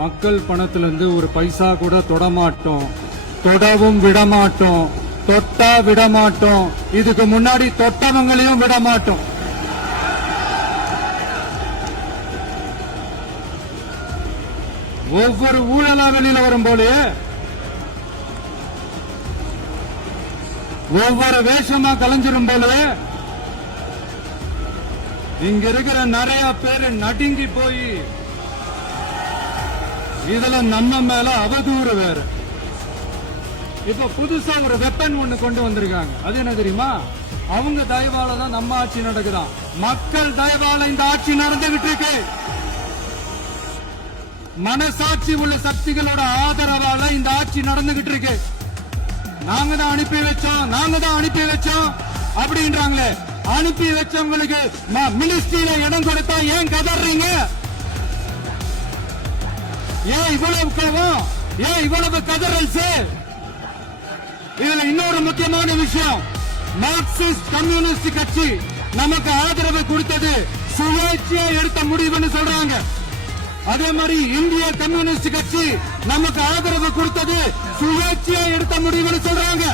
மக்கள் பணத்திலிருந்து ஒரு பைசா கூட தொடமாட்டோம், தொடவும் விடமாட்டோம், தொட்டா விடமாட்டோம், இதுக்கு முன்னாடி தொட்டவங்களையும் விடமாட்டோம். ஒவ்வொரு ஊழலா வெளியில வரும் போலே ஒவ்வொரு வேஷமா கலைஞ்சிரும் போலே இங்க இருக்கிற நிறைய பேரு நடுங்கி போய் இதுல நம்ம மேல அவதூறு வேற. இப்ப புதுசா ஒரு வெப்பன் ஒண்ணு கொண்டு வந்திருக்காங்க. அது என்ன தெரியுமா? அவங்க தயவால தான் நம்ம ஆட்சி நடக்குதான். மக்கள் தயவால இந்த ஆட்சி நடந்துகிட்டு இருக்கு. மனசாட்சி உள்ள சக்திகளோட ஆதரவால இந்த ஆட்சி நடந்துகிட்டு இருக்கு. நாங்க தான் அனுப்பி வச்சோம் அப்படின்றாங்களே. அனுப்பி வச்சவங்களுக்கு மினிஸ்ட்ரியில இடம் கொடுத்தா ஏன் கதறீங்க? ஏன் இவ்வளவு கோவம்? ஏன் இவ்வளவு கதறல்? இதுல இன்னொரு முக்கியமான விஷயம், மார்க்சிஸ்ட் கம்யூனிஸ்ட் கட்சி நமக்கு ஆதரவு கொடுத்தது சுயேட்சையா எடுத்த முடிவுன்னு சொல்றாங்க. அதே மாதிரி இந்திய கம்யூனிஸ்ட் கட்சி நமக்கு ஆதரவு கொடுத்தது சுயேட்சையா எடுத்த முடிவுன்னு சொல்றாங்க.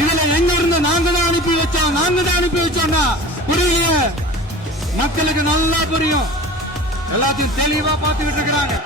இதுல எங்க இருந்து நாங்க தான் அனுப்பி வச்சோம்னா புரியலையே. மக்களுக்கு நல்லா புரியும், எல்லாத்தையும் தெளிவா பார்த்துக்கிட்டு இருக்கிறாங்க.